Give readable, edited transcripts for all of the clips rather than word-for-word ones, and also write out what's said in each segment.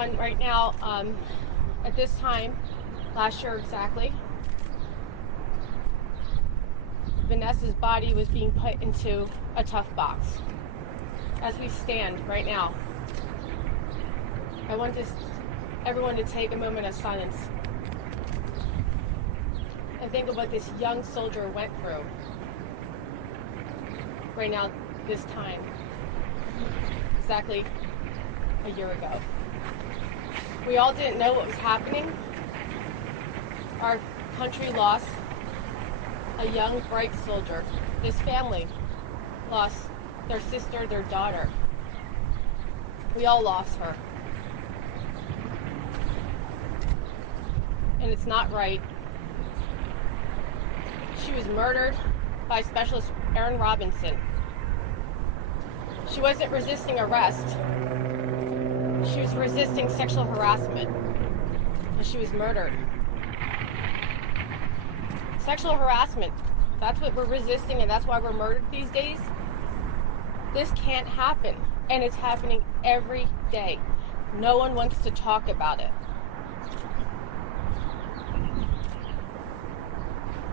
everyone right now, at this time, last year exactly, Vanessa's body was being put into a tough box. As we stand right now, I want everyone to take a moment of silence and think of what this young soldier went through right now, this time, exactly a year ago. We all didn't know what was happening. Our country lost a young, bright soldier. This family lost their sister, their daughter. We all lost her. And it's not right. She was murdered by Specialist Robinson. She wasn't resisting arrest. She was resisting sexual harassment. And she was murdered. Sexual harassment, that's what we're resisting, and that's why we're murdered these days. This can't happen, and it's happening every day. No one wants to talk about it.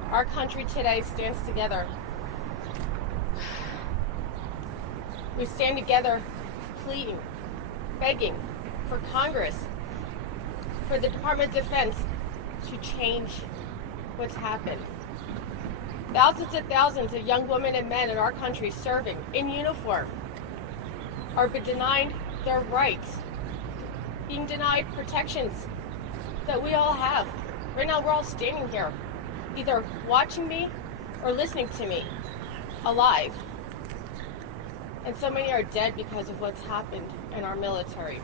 Our country today stands together. We stand together pleading, begging for Congress, for the Department of Defense to change what's happened. Thousands of young women and men in our country serving in uniform are being denied their rights, being denied protections that we all have. Right now we're all standing here, either watching me or listening to me, alive. And so many are dead because of what's happened in our military,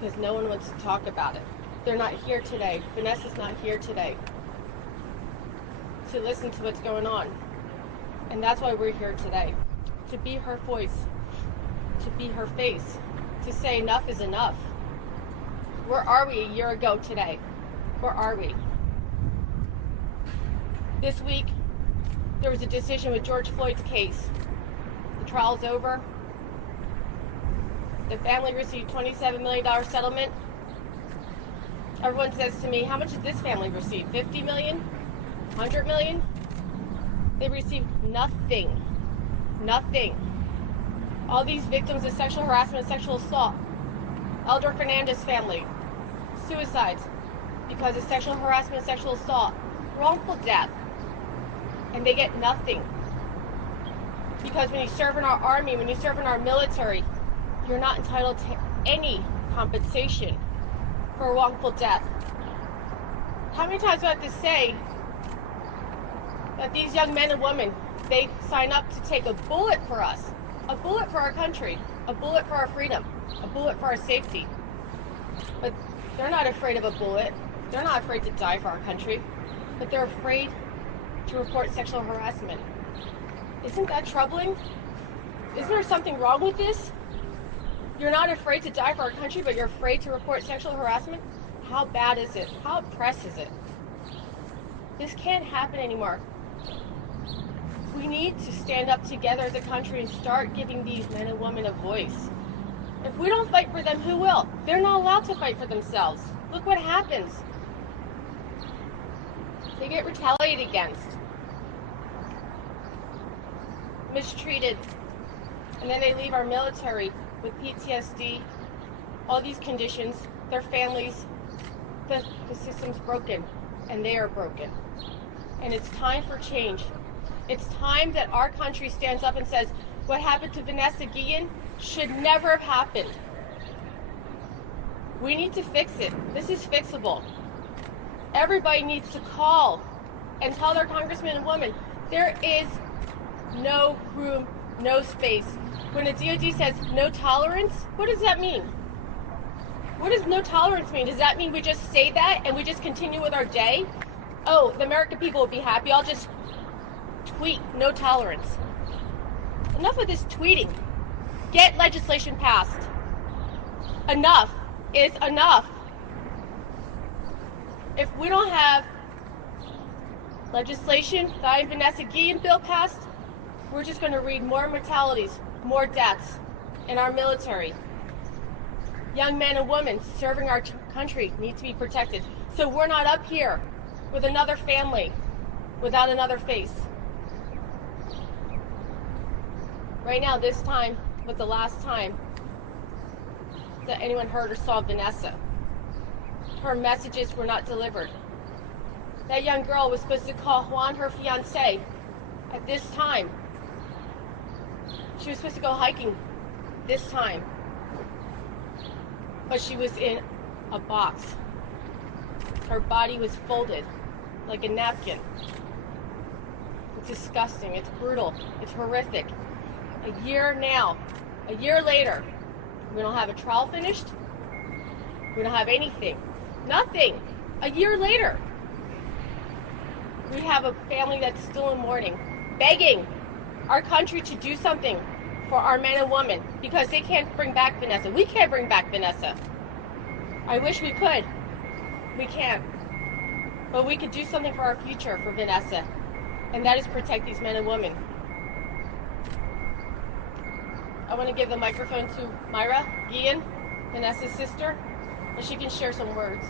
because no one wants to talk about it. They're not here today. Vanessa's not here today to listen to what's going on. And that's why we're here today, to be her voice, to be her face, to say enough is enough. Where are we a year ago today? Where are we? This week, there was a decision with George Floyd's case. The trial's over. The family received $27 million settlement. Everyone says to me, how much did this family receive? 50 million? 100 million? They received nothing. Nothing. All these victims of sexual harassment and sexual assault, Elder Fernandez family, suicides because of sexual harassment and sexual assault, wrongful death, and they get nothing. Because when you serve in our army, when you serve in our military, you're not entitled to any compensation for a wrongful death. How many times do I have to say that these young men and women, they sign up to take a bullet for us, a bullet for our country, a bullet for our freedom, a bullet for our safety. But they're not afraid of a bullet. They're not afraid to die for our country, but they're afraid to report sexual harassment. Isn't that troubling? Isn't there something wrong with this? You're not afraid to die for our country, but you're afraid to report sexual harassment? How bad is it? How oppressed is it? This can't happen anymore. We need to stand up together as a country and start giving these men and women a voice. If we don't fight for them, who will? They're not allowed to fight for themselves. Look what happens. They get retaliated against, mistreated, and then they leave our military with PTSD, all these conditions, their families. The system's broken, and they are broken. And it's time for change. It's time that our country stands up and says, what happened to Vanessa Guillen should never have happened. We need to fix it. This is fixable. Everybody needs to call and tell their congressmen and women, there is no room, no space. When the DOD says no tolerance, what does that mean? What does no tolerance mean? Does that mean we just say that and we just continue with our day? Oh, the American people will be happy. I'll just tweet no tolerance. Enough of this tweeting. Get legislation passed. Enough is enough. If we don't have legislation, the Vanessa Guillen bill passed, we're just going to read more mortalities, more deaths in our military. Young men and women serving our country need to be protected. So we're not up here with another family without another face. Right now, this time was the last time that anyone heard or saw Vanessa. Her messages were not delivered. That young girl was supposed to call Juan, her fiancé, at this time. She was supposed to go hiking this time. But she was in a box. Her body was folded like a napkin. It's disgusting. It's brutal. It's horrific. A year later, we don't have a trial finished. We don't have anything. Nothing. A year later, we have a family that's still in mourning, begging our country to do something for our men and women because they can't bring back Vanessa. We can't bring back Vanessa. I wish we could. We can't. But we could do something for our future for Vanessa, and that is protect these men and women. I want to give the microphone to Myra Guillen, Vanessa's sister, and she can share some words.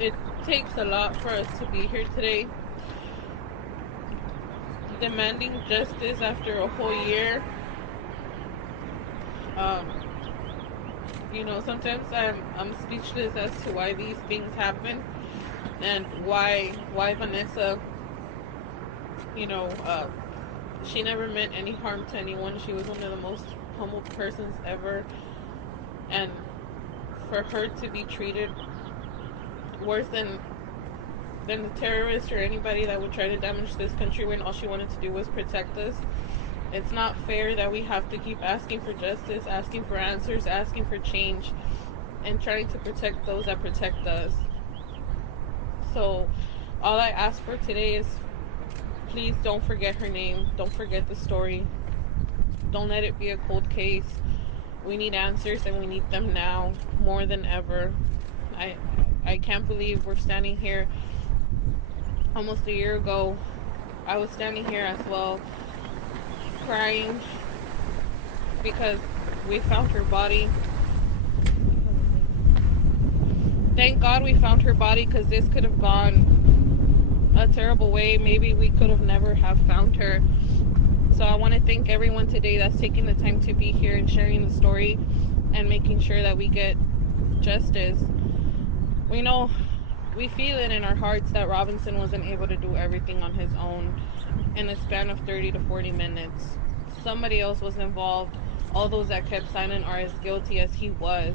It takes a lot for us to be here today, demanding justice after a whole year. Sometimes I'm speechless as to why these things happen and why Vanessa, she never meant any harm to anyone. She was one of the most humble persons ever, and for her to be treated worse than the terrorists or anybody that would try to damage this country when all she wanted to do was protect us. It's not fair that we have to keep asking for justice, asking for answers, asking for change, and trying to protect those that protect us. So all I ask for today is please don't forget her name. Don't forget the story. Don't let it be a cold case. We need answers, and we need them now more than ever. I can't believe we're standing here almost a year ago. I was standing here as well, crying because we found her body. Thank God we found her body, because this could have gone a terrible way. Maybe we could have never have found her. So I want to thank everyone today that's taking the time to be here and sharing the story and making sure that we get justice. We feel it in our hearts that Robinson wasn't able to do everything on his own in a span of 30 to 40 minutes. Somebody else was involved. All those that kept silent are as guilty as he was.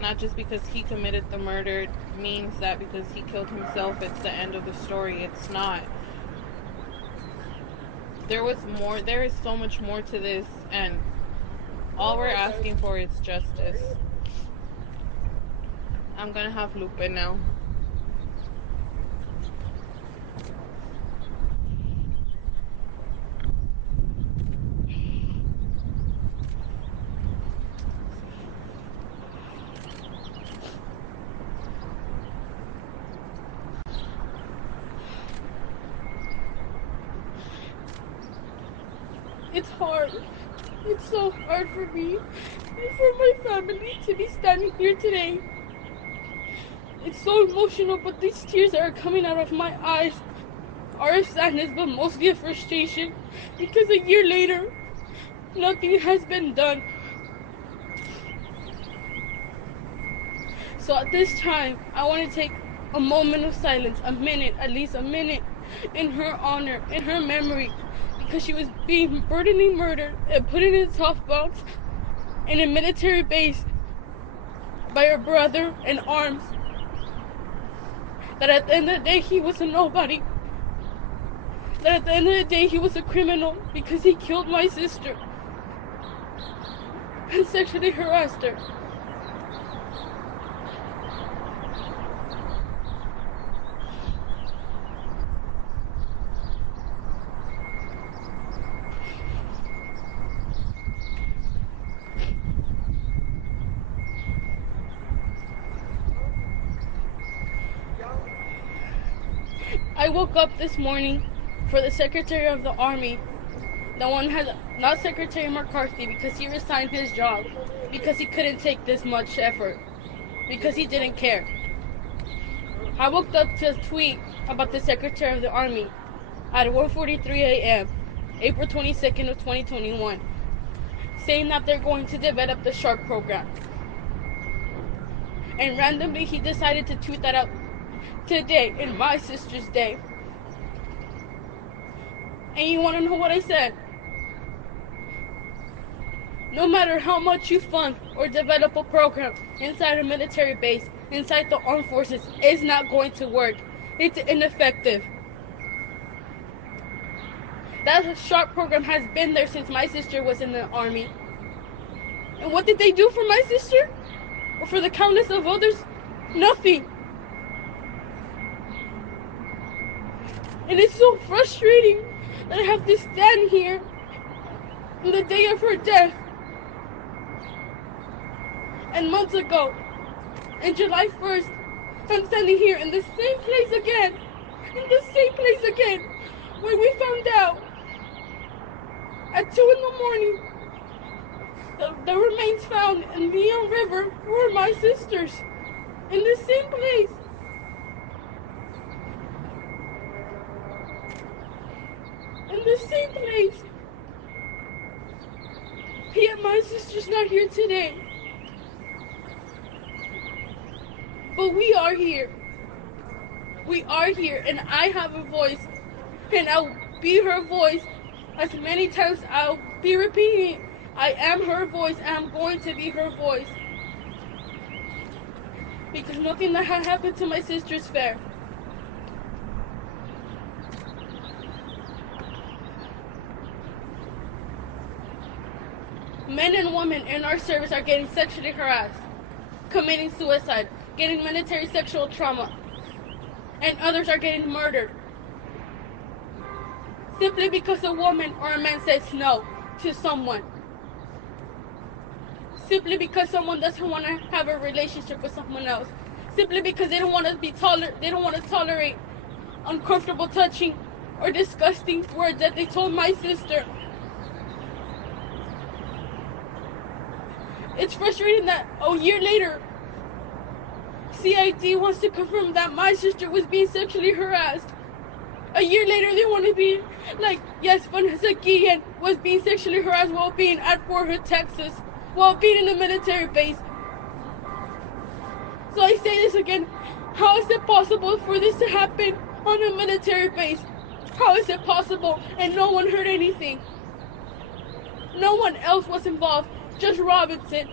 Not just because he committed the murder means that because he killed himself, it's the end of the story. It's not. There was more. There is so much more to this, and all we're asking for is justice. I'm gonna have Lupe now. It's hard. It's so hard for me and for my family to be standing here today. It's so emotional, but these tears that are coming out of my eyes are of sadness, but mostly of frustration, because a year later, nothing has been done. So at this time, I want to take a moment of silence, a minute, at least a minute, in her honor, in her memory, because she was being brutally murdered and put in a tough box in a military base by her brother in arms. That at the end of the day, he was a nobody. That at the end of the day, he was a criminal because he killed my sister and sexually harassed her. I woke up this morning for the Secretary of the Army. The one has not Secretary McCarthy, because he resigned his job because he couldn't take this much effort, because he didn't care. I woke up to a tweet about the Secretary of the Army at 1:43 a.m., April 22nd of 2021, saying that they're going to develop the SHARP program. And randomly he decided to tweet that out today, in my sister's day. And you want to know what I said? No matter how much you fund or develop a program inside a military base, inside the armed forces, it's not going to work. It's ineffective. That SHARP program has been there since my sister was in the Army. And what did they do for my sister? Or for the countless of others? Nothing. And it's so frustrating that I have to stand here on the day of her death. And months ago, on July 1st, I'm standing here in the same place again, when we found out at 2 in the morning the remains found in the Neon River were my sister's, in the same place. Yet my sister's not here today. But we are here. We are here, and I have a voice, and I'll be her voice as many times I'll be repeating. I am her voice, and I'm going to be her voice. Because nothing that had happened to my sister is fair. Men and women in our service are getting sexually harassed, committing suicide, getting military sexual trauma, and others are getting murdered. Simply because a woman or a man says no to someone. Simply because someone doesn't want to have a relationship with someone else. Simply because they don't want to tolerate uncomfortable touching or disgusting words that they told my sister. It's frustrating that a year later, CID wants to confirm that my sister was being sexually harassed. A year later, they want to be like, yes, Vanessa Guillen was being sexually harassed while being at Fort Hood, Texas, while being in a military base. So I say this again, how is it possible for this to happen on a military base? How is it possible? And no one heard anything. No one else was involved, just Robinson.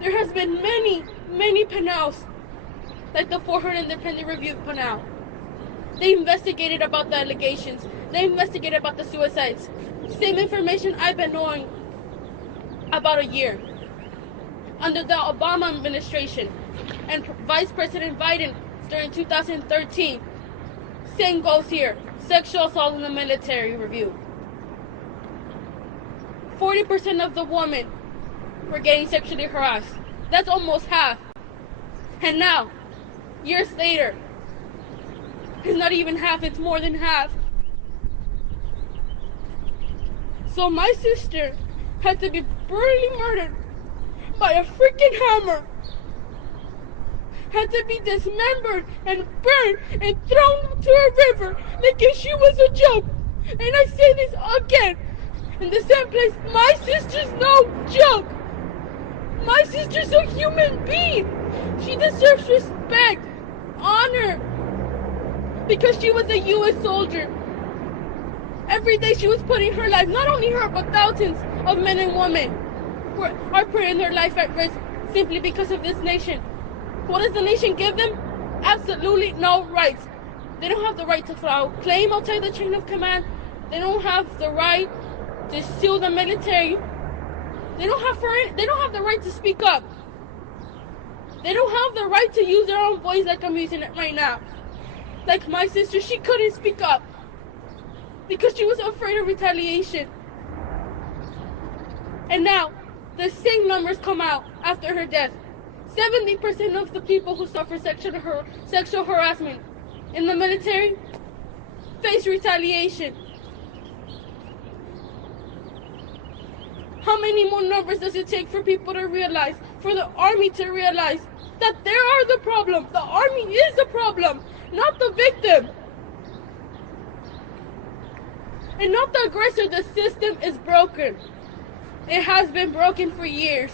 There has been many panels, like the Fort Hood Independent Review panel. They investigated about the allegations. They investigated about the suicides. Same information I've been knowing about a year. Under the Obama administration and Vice President Biden during 2013, same goes here. Sexual assault in the military review. 40% of the women were getting sexually harassed. That's almost half. And now, years later, it's not even half, it's more than half. So my sister had to be brutally murdered by a freaking hammer. Had to be dismembered and burned and thrown to a river like if she was a joke. And I say this again, in the same place, my sister's no joke. My sister's a human being. She deserves respect, honor, because she was a U.S. soldier. Every day she was putting her life, not only her, but thousands of men and women are putting their life at risk simply because of this nation. What does the nation give them? Absolutely no rights. They don't have the right to claim outside the chain of command. They don't have the right to sue the military. They don't have the right to speak up. They don't have the right to use their own voice like I'm using it right now. Like my sister, she couldn't speak up because she was afraid of retaliation. And now, the same numbers come out after her death. 70% of the people who suffer sexual harassment in the military face retaliation. How many more numbers does it take for people to realize, for the army to realize that they are the problem? The army is the problem, not the victim. And not the aggressor. The system is broken. It has been broken for years.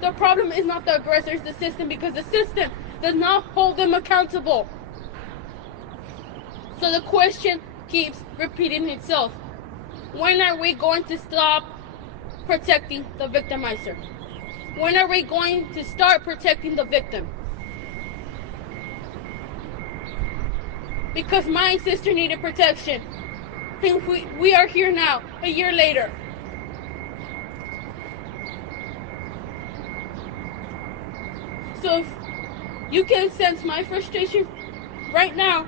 The problem is not the aggressor, it's the system, because the system does not hold them accountable. So the question keeps repeating itself. When are we going to stop protecting the victimizer? When are we going to start protecting the victim? Because my sister needed protection. And we are here now, a year later. So if you can sense my frustration right now,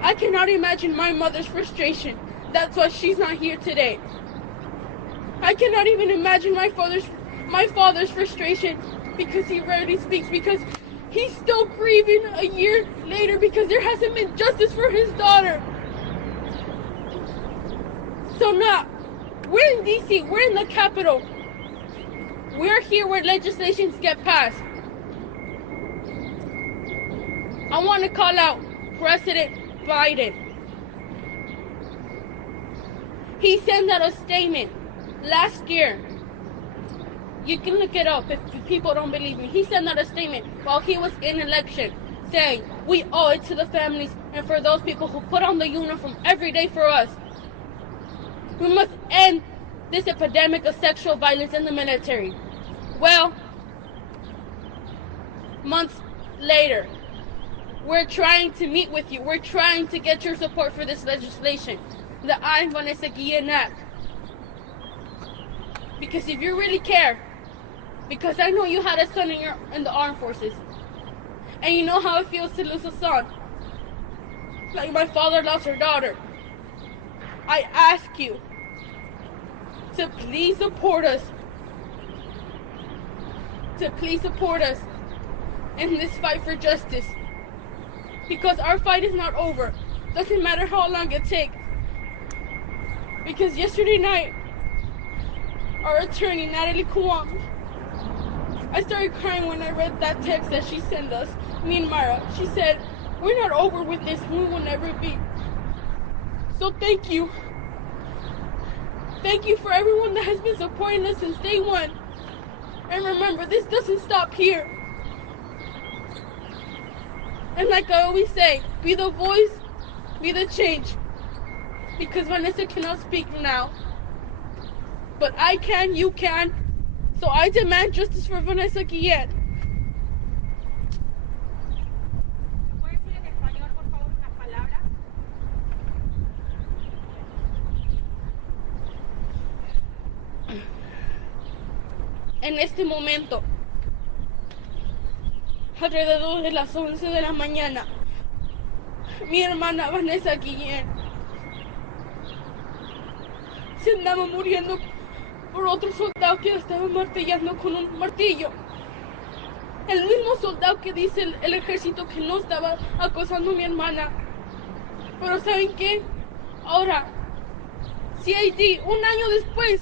I cannot imagine my mother's frustration. That's why she's not here today. I cannot even imagine my father's frustration, because he rarely speaks, because he's still grieving a year later because there hasn't been justice for his daughter. So now, we're in DC, we're in the Capitol. We're here where legislations get passed. I want to call out President Biden. He sent out a statement last year. You can look it up if people don't believe me. He sent out a statement while he was in election saying, we owe it to the families and for those people who put on the uniform every day for us. We must end this epidemic of sexual violence in the military. Well, months later, we're trying to meet with you. We're trying to get your support for this legislation, the I'm Vanessa Guillen Act. Because if you really care, because I know you had a son in the armed forces, and you know how it feels to lose a son, like my father lost her daughter, I ask you to please support us. To please support us in this fight for justice. Because our fight is not over. Doesn't matter how long it takes. Because yesterday night, our attorney, Natalie Kwan, I started crying when I read that text that she sent us, me and Mara. She said, we're not over with this, we will never be. So thank you. Thank you for everyone that has been supporting us since day one. And remember, this doesn't stop here. And like I always say, be the voice, be the change. Because Vanessa cannot speak now. But I can, you can. So I demand justice for Vanessa Guillen. En este momento, alrededor de las 11 de la mañana, mi hermana Vanessa Guillen se andaba muriendo por otro soldado que la estaba martillando con un martillo. El mismo soldado que dice el ejército que no estaba acosando a mi hermana. Pero ¿saben qué? Ahora, CID, un año después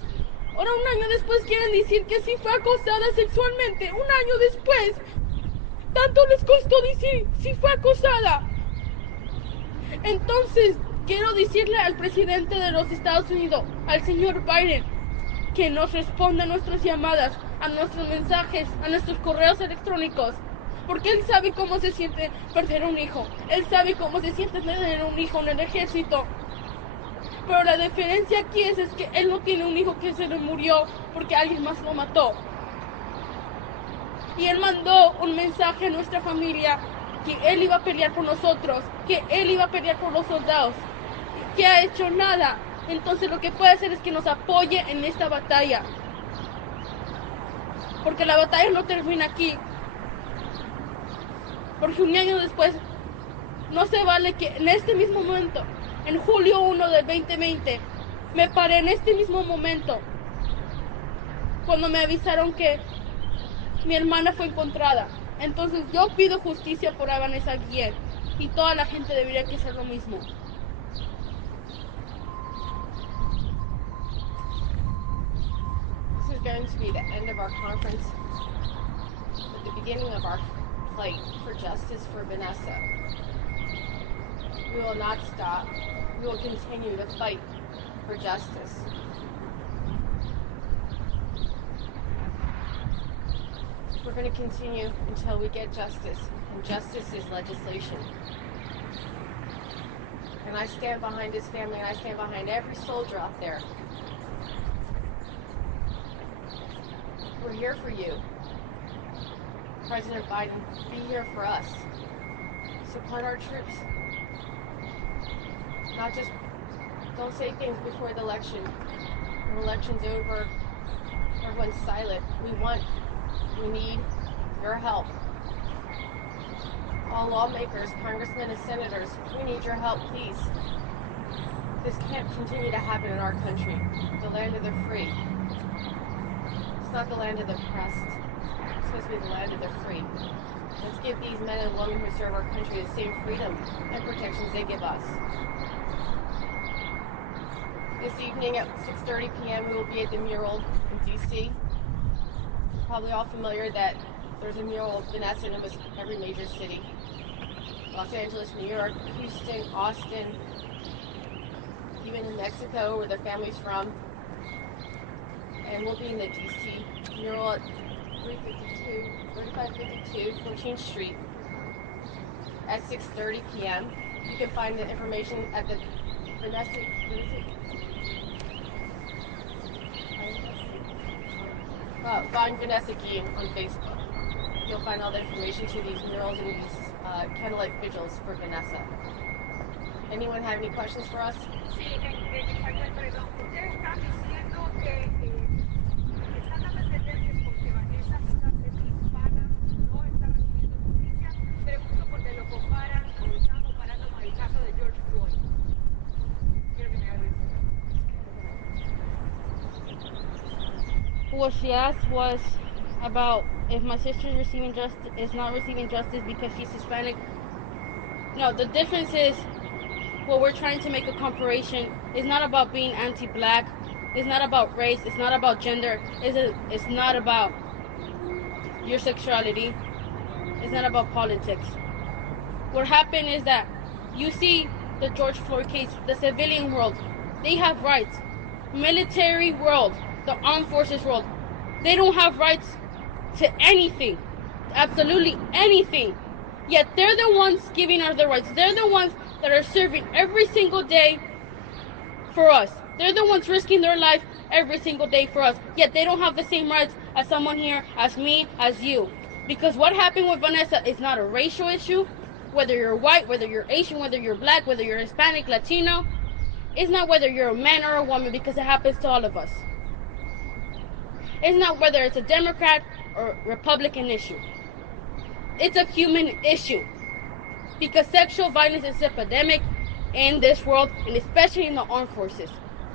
quieren decir que sí fue acosada sexualmente. Un año después. Tanto les costó decir si fue acosada. Entonces, quiero decirle al presidente de los Estados Unidos, al señor Biden, que nos responda a nuestras llamadas, a nuestros mensajes, a nuestros correos electrónicos. Porque él sabe cómo se siente perder un hijo. Él sabe cómo se siente tener un hijo en el ejército. Pero la diferencia aquí es que él no tiene un hijo que se le murió porque alguien más lo mató. Y él mandó un mensaje a nuestra familia que él iba a pelear por nosotros, que él iba a pelear por los soldados, que ha hecho nada. Entonces lo que puede hacer es que nos apoye en esta batalla. Porque la batalla no termina aquí. Porque un año después no se vale que en este mismo momento, en julio 1 del 2020, me paré en este mismo momento cuando me avisaron que mi hermana fue encontrada. Entonces yo pido justicia por Vanessa Guillen y toda la gente debería que hacer lo mismo. This is going to be the end of our conference, but the beginning of our fight for justice for Vanessa. We will not stop. We will continue to fight for justice. We're going to continue until we get justice, and justice is legislation. And I stand behind his family, and I stand behind every soldier out there. We're here for you. President Biden, be here for us. Support our troops. Not just, don't say things before the election. When the election's over, everyone's silent. We need your help. All lawmakers, congressmen, and senators, we need your help, please. This can't continue to happen in our country, the land of the free. It's not the land of the oppressed. It's supposed to be the land of the free. Let's give these men and women who serve our country the same freedom and protections they give us. This evening at 6:30 p.m. we will be at the mural in D.C. Probably all familiar that there's a mural of Vanessa in almost every major city. Los Angeles, New York, Houston, Austin, even in Mexico where the family's from. And we'll be in the D.C. mural at 3552 14th Street at 6:30 p.m. You can find the information at the find Vanessa Guillen on Facebook. You'll find all the information to these murals and these candlelight vigils for Vanessa. Anyone have any questions for us? Sí, Isabel, perdón. Usted está diciendo que están dando sentencias porque Vanessa es hispana, no está recibiendo justicia. Pregunto porque lo comparan o lo están comparando con el caso de George Floyd. Quiero que me haga eso. What she asked was about if my sister's is not receiving justice because she's Hispanic. No, the difference is what we're trying to make a comparison is not about being anti-black, it's not about race, it's not about gender, it's not about your sexuality, it's not about politics. What happened is that you see the George Floyd case, the civilian world, they have rights. Military world, the armed forces world, they don't have rights to anything, absolutely anything. Yet they're the ones giving us the rights. They're the ones that are serving every single day for us. They're the ones risking their life every single day for us. Yet they don't have the same rights as someone here, as me, as you. Because what happened with Vanessa is not a racial issue. Whether you're white, whether you're Asian, whether you're black, whether you're Hispanic, Latino, it's not whether you're a man or a woman, because it happens to all of us. It's not whether it's a Democrat or Republican issue. It's a human issue. Because sexual violence is an epidemic in this world, and especially in the armed forces.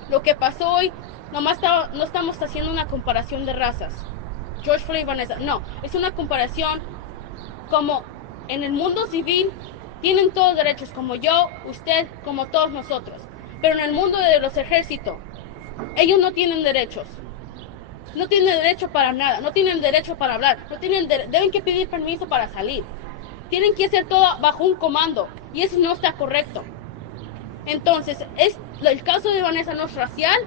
Lo que pasó hoy, no estamos haciendo una comparación de razas. George Floyd y Vanessa, no. Es una comparación como en el mundo civil tienen todos derechos, como yo, usted, como todos nosotros. Pero en el mundo de los ejércitos, ellos no tienen derechos. No tienen derecho para nada, no tienen derecho para hablar, deben que pedir permiso para salir. Tienen que hacer todo bajo un comando, y eso no está correcto. Entonces, el caso de Vanessa no es racial,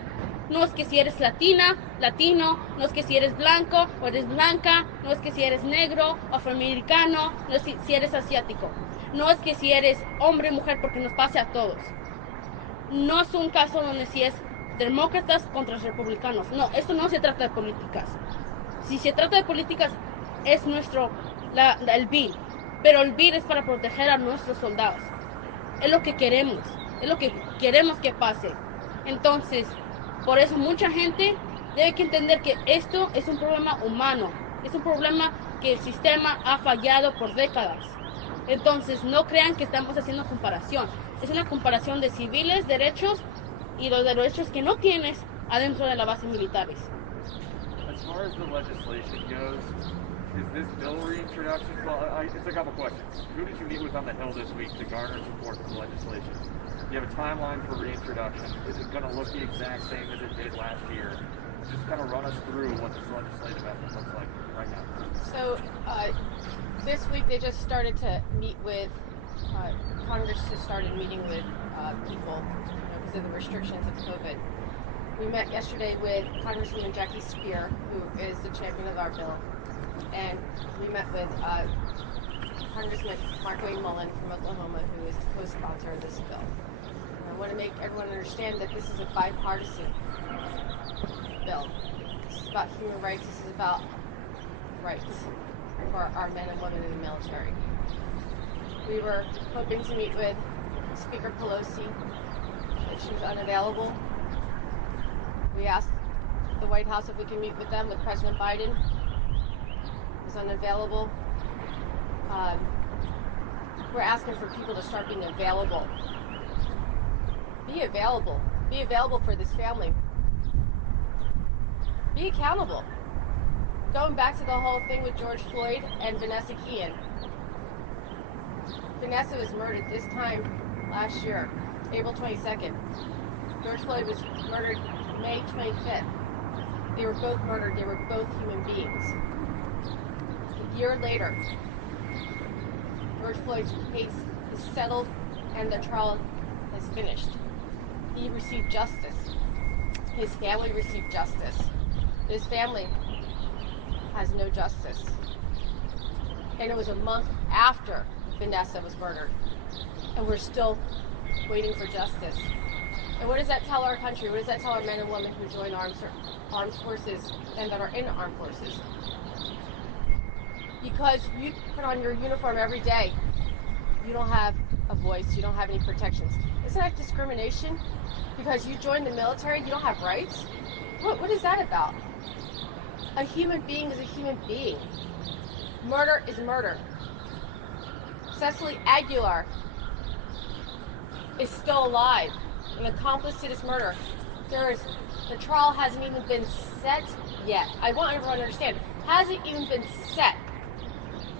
no es que si eres latina, latino, no es que si eres blanco o eres blanca, no es que si eres negro, afroamericano, no es si eres asiático, no es que si eres hombre o mujer, porque nos pasa a todos. No es un caso donde si es demócratas contra republicanos. No, esto no se trata de políticas. Si se trata de políticas, es el bill. Pero el bill es para proteger a nuestros soldados. Es lo que queremos. Es lo que queremos que pase. Entonces, por eso mucha gente debe que entender que esto es un problema humano. Es un problema que el sistema ha fallado por décadas. Entonces, no crean que estamos haciendo comparación. Es una comparación de civiles, derechos y los derechos que no tienes adentro de las bases militares. far as the legislation goes, is this bill reintroduction? Well, it's a couple questions. Who did you meet with on the Hill this week to garner support for the legislation? Do you have a timeline for reintroduction? Is it going to look the exact same as it did last year? Just kind of run us through what this legislative effort looks like right now. So this week they just started to meet with, Congress just started meeting with people because of the restrictions of COVID. We met yesterday with Congresswoman Jackie Spear, who is the champion of our bill, and we met with Congressman Mark Wayne Mullen from Oklahoma, who is the co-sponsor of this bill. And I want to make everyone understand that this is a bipartisan bill. This is about human rights. This is about rights for our men and women in the military. We were hoping to meet with Speaker Pelosi, but she was unavailable. We asked the White House if we can meet with them, with President Biden. He was unavailable. We're asking for people to start being available. Be available. Be available for this family. Be accountable. Going back to the whole thing with George Floyd and Vanessa Guillen. Vanessa was murdered this time last year, April 22nd. George Floyd was murdered May 25th. They were both murdered. They were both human beings. A year later, George Floyd's case is settled and the trial has finished. He received justice. His family received justice. His family has no justice. And it was a month after Vanessa was murdered. And we're still waiting for justice. And what does that tell our country? What does that tell our men and women who join armed forces and that are in armed forces? Because you put on your uniform every day, you don't have a voice, you don't have any protections. Isn't that discrimination? Because you join the military, you don't have rights? What is that about? A human being is a human being. Murder is murder. Cecily Aguilar is still alive, an accomplice to this murder. The trial hasn't even been set yet. I want everyone to understand, hasn't even been set.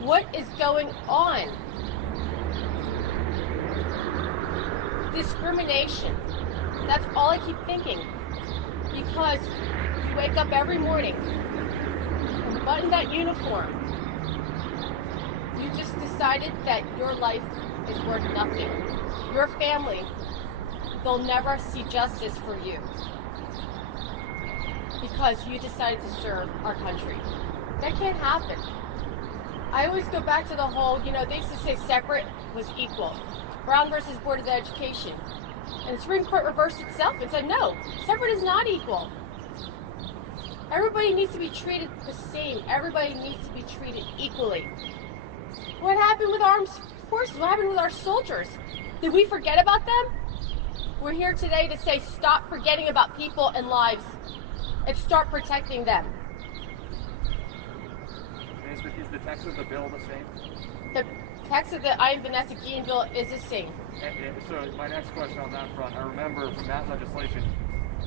What is going on? Discrimination. That's all I keep thinking. Because you wake up every morning and button that uniform. You just decided that your life is worth nothing. Your family, they'll never see justice for you. Because you decided to serve our country. That can't happen. I always go back to the whole, they used to say separate was equal. Brown versus Board of Education. And the Supreme Court reversed itself and said, no, separate is not equal. Everybody needs to be treated the same. Everybody needs to be treated equally. What happened with armed forces? What happened with our soldiers? Did we forget about them? We're here today to say stop forgetting about people and lives and start protecting them. Is the text of the bill the same? The text of the I Am Vanessa Guillen bill is the same. And so my next question on that front, I remember from that legislation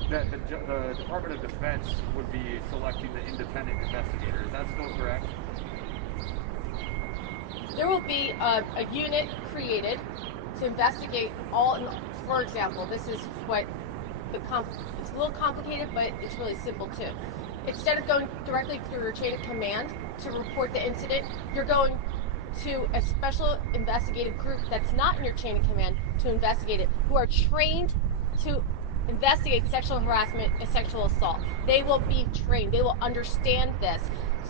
that the Department of Defense would be selecting the independent investigator. Is that still correct? There will be a unit created to investigate for example, this is what it's a little complicated, but it's really simple too. Instead of going directly through your chain of command to report the incident, you're going to a special investigative group that's not in your chain of command to investigate it, who are trained to investigate sexual harassment and sexual assault. They will be trained. They will understand this.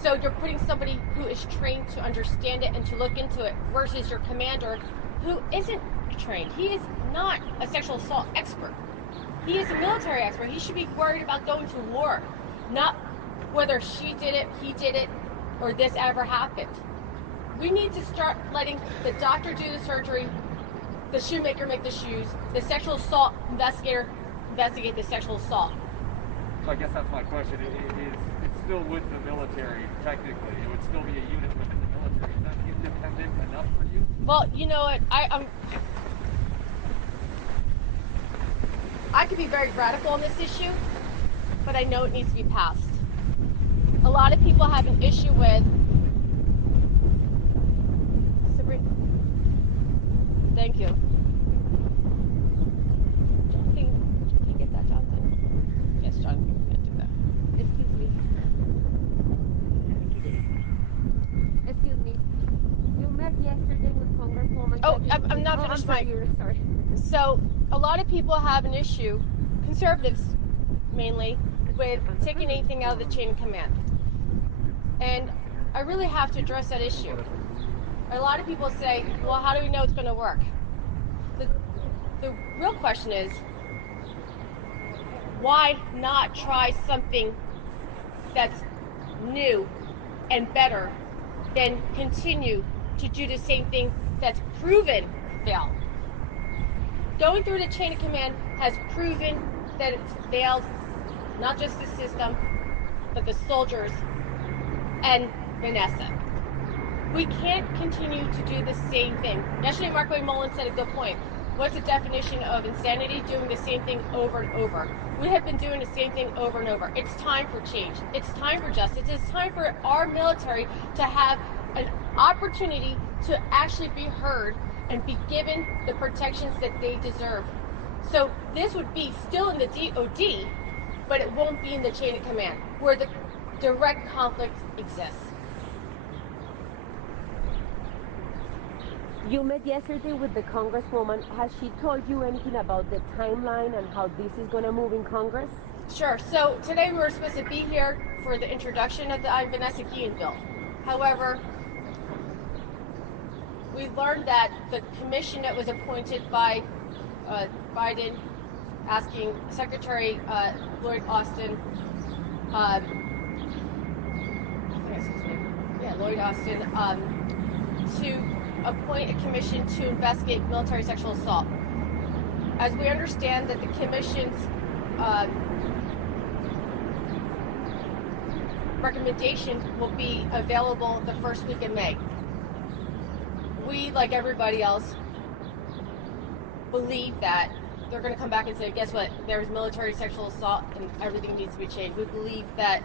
So you're putting somebody who is trained to understand it and to look into it versus your commander who isn't trained. He is not a sexual assault expert. He is a military expert. He should be worried about going to war, not whether she did it, he did it, or this ever happened. We need to start letting the doctor do the surgery, the shoemaker make the shoes, the sexual assault investigator investigate the sexual assault. So I guess that's my question. It's still with the military, technically. It would still be a unit within the military. Is that independent enough for you? Well, you know what? I could be very radical on this issue, but I know it needs to be passed. a lot of people have an issue with. Thank you. Can you get that, Jonathan? Yes, John, you can do that. Excuse me. Excuse me. You met yesterday with Congresswoman. Oh, I'm not finished. Sorry. So, a lot of people have an issue, conservatives mainly, with taking anything out of the chain of command. And I really have to address that issue. A lot of people say, well, how do we know it's going to work? The real question is, why not try something that's new and better than continue to do the same thing that's proven failed? Going through the chain of command has proven that it's failed, not just the system, but the soldiers and Vanessa. We can't continue to do the same thing. Yesterday, Mark Wayne Mullen said a good point. What's the definition of insanity? Doing the same thing over and over. We have been doing the same thing over and over. It's time for change. It's time for justice. It's time for our military to have an opportunity to actually be heard and be given the protections that they deserve. So this would be still in the DOD, but it won't be in the chain of command, where the direct conflict exists. You met yesterday with the Congresswoman. Has she told you anything about the timeline and how this is going to move in Congress? Sure. So today we were supposed to be here for the introduction of the Vanessa Guillen bill. However, we learned that the commission that was appointed by Biden, asking Secretary Lloyd Austin, Lloyd Austin, to appoint a commission to investigate military sexual assault. As we understand that the commission's recommendations will be available the first week in May. We, like everybody else, believe that they're going to come back and say, guess what, there's military sexual assault and everything needs to be changed. We believe that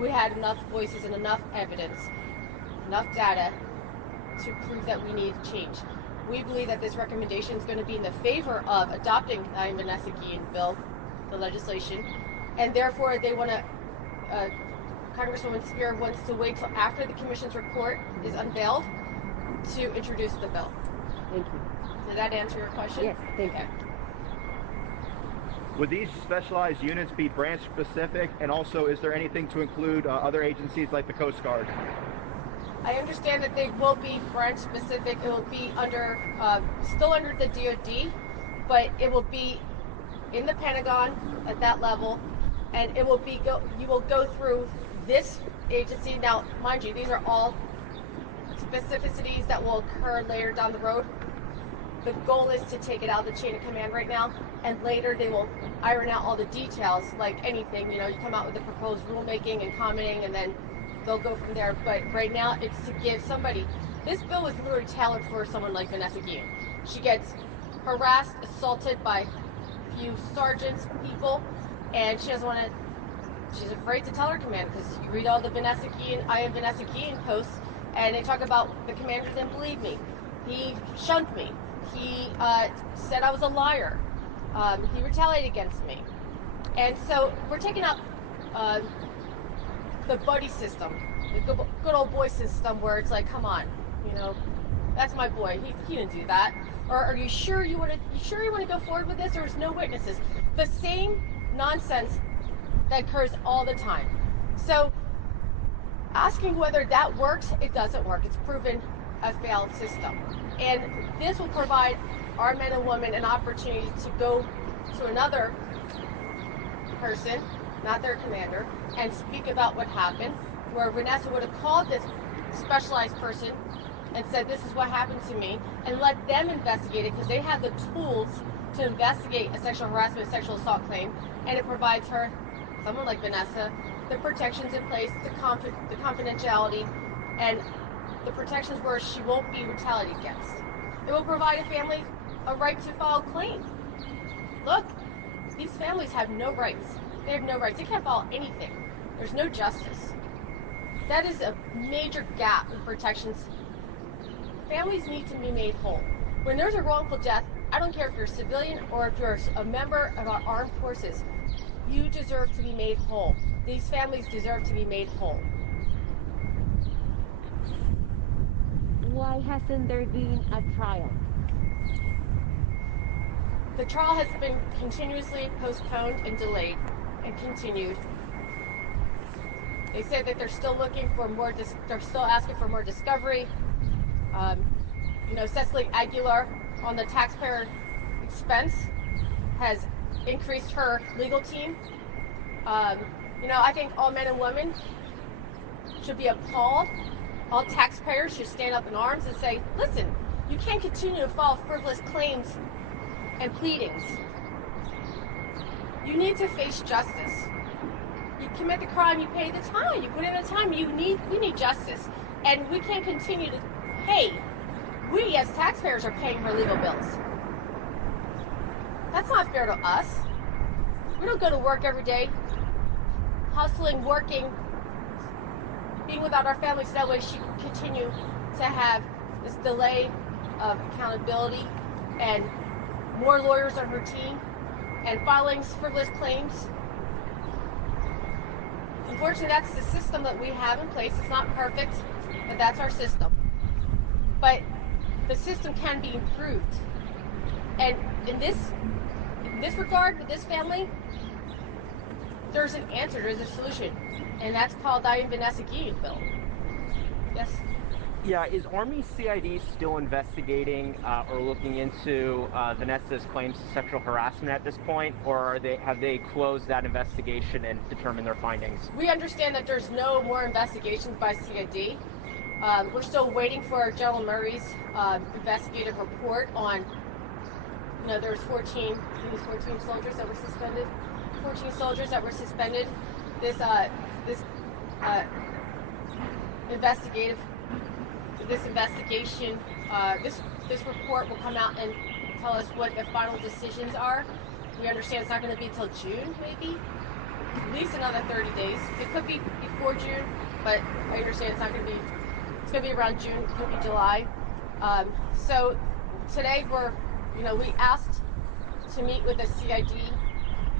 we had enough voices and enough evidence, enough data to prove that we need change. We believe that this recommendation is going to be in the favor of adopting the Vanessa Guillen bill, the legislation, and therefore they want to, Congresswoman Spear wants to wait till after the commission's report is unveiled to introduce the bill. Thank you. Did that answer your question? Yes, thank you. Would these specialized units be branch specific, and also is there anything to include other agencies like the Coast Guard? I understand that they will be branch specific. It will be under, still under the DOD, but it will be in the Pentagon at that level, and it will be you will go through this agency. Now, mind you, these are all specificities that will occur later down the road. The goal is to take it out of the chain of command right now, and later they will iron out all the details, like anything. You know, you come out with the proposed rulemaking and commenting, and then they'll go from there. But right now, it's to give somebody. This bill was literally tailored for someone like Vanessa Guillen. She gets harassed, assaulted by a few sergeants, people, and she doesn't want to. She's afraid to tell her commander, because you read all the Vanessa Guillen, I am Vanessa Guillen posts, and they talk about the commander didn't believe me. He shunned me. He said I was a liar. He retaliated against me. And so we're taking out the buddy system, the good old boy system, where it's like, come on, you know, that's my boy. He didn't do that. Or are you sure you want to go forward with this? There's no witnesses. The same nonsense that occurs all the time. So asking whether that works, it doesn't work. It's proven a failed system. And this will provide our men and women an opportunity to go to another person, not their commander, and speak about what happened, where Vanessa would have called this specialized person and said, this is what happened to me, and let them investigate it, because they have the tools to investigate a sexual harassment, sexual assault claim, and it provides her, someone like Vanessa, the protections in place, the confidentiality, and the protections where she won't be retaliated against. It will provide a family a right to file a claim. Look, these families have no rights. They have no rights. They can't file anything. There's no justice. That is a major gap in protections. Families need to be made whole. When there's a wrongful death, I don't care if you're a civilian or if you're a member of our armed forces, you deserve to be made whole. These families deserve to be made whole. Why hasn't there been a trial? The trial has been continuously postponed and delayed and continued. They said that they're still looking for more, they're still asking for more discovery. Cecily Aguilar, on the taxpayer expense, has increased her legal team. I think all men and women should be appalled. All taxpayers should stand up in arms and say, listen, you can't continue to file frivolous claims and pleadings. You need to face justice. You commit the crime, you pay the time. You put in the time. We need justice. And we can't continue to pay. We as taxpayers are paying her legal bills. That's not fair to us. We don't go to work every day, hustling, working, being without our families, so that way she can continue to have this delay of accountability and more lawyers on her team and filing frivolous claims. Unfortunately, that's the system that we have in place. It's not perfect, but that's our system. But the system can be improved. And in this regard, with this family, there's an answer, there's a solution. And that's called the Vanessa Guillen bill. Yes? Yeah, is Army CID still investigating or looking into Vanessa's claims to sexual harassment at this point, or have they closed that investigation and determined their findings? We understand that there's no more investigations by CID. We're still waiting for General Murray's investigative report on, there's 14 soldiers that were suspended. 14 soldiers that were suspended. This report will come out and tell us what the final decisions are. We understand it's not going to be till June, maybe, at least another 30 days. It could be before June, but I understand it's going to be around June, it could be July. So today we asked to meet with the CID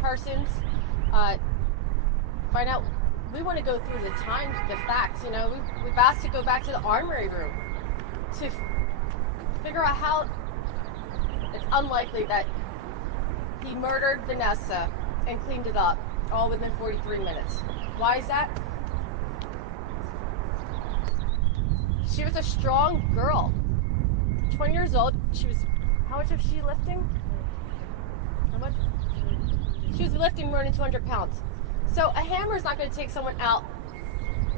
persons, find out. We want to go through the facts. We've asked to go back to the armory room to figure out how it's unlikely that he murdered Vanessa and cleaned it up all within 43 minutes. Why is that? She was a strong girl, 20 years old. How much was she lifting? How much? She was lifting more than 200 pounds. So a hammer is not going to take someone out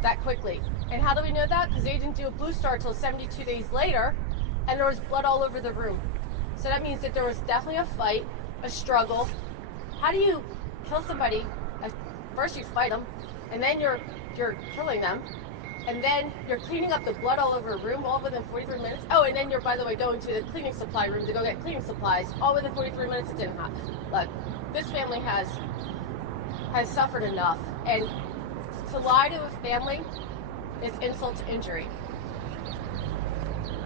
that quickly. And how do we know that? Because they didn't do a blue star until 72 days later, and there was blood all over the room. So that means that there was definitely a fight, a struggle. How do you kill somebody? First you fight them, and then you're killing them, and then you're cleaning up the blood all over a room all within 43 minutes. Oh, and then you're, by the way, going to the cleaning supply room to go get cleaning supplies all within 43 minutes. It didn't happen. Look, this family has suffered enough, and to lie to a family is insult to injury.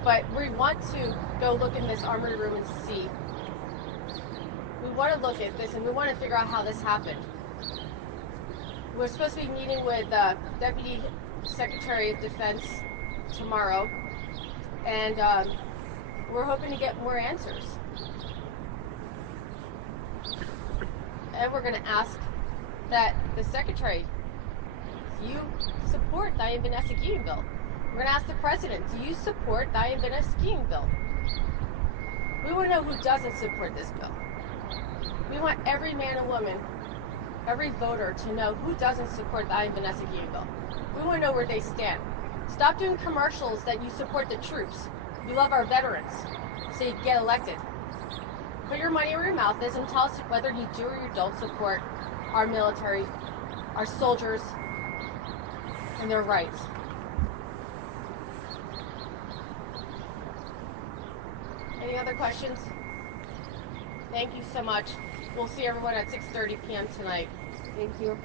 But we want to go look in this armory room and see. We want to look at this, and we want to figure out how this happened. We're supposed to be meeting with Deputy Secretary of Defense tomorrow, and we're hoping to get more answers. And we're going to ask that the Secretary, do you support the Vanessa Guillen bill? We're going to ask the President, do you support the Vanessa Guillen bill? We want to know who doesn't support this bill. We want every man and woman, every voter to know who doesn't support the Vanessa Guillen bill. We want to know where they stand. Stop doing commercials that you support the troops. You love our veterans, so you get elected. Put your money where your mouth is and tell us whether you do or you don't support our military, our soldiers, and their rights. Any other questions? Thank you so much. We'll see everyone at 6:30 p.m. tonight. Thank you.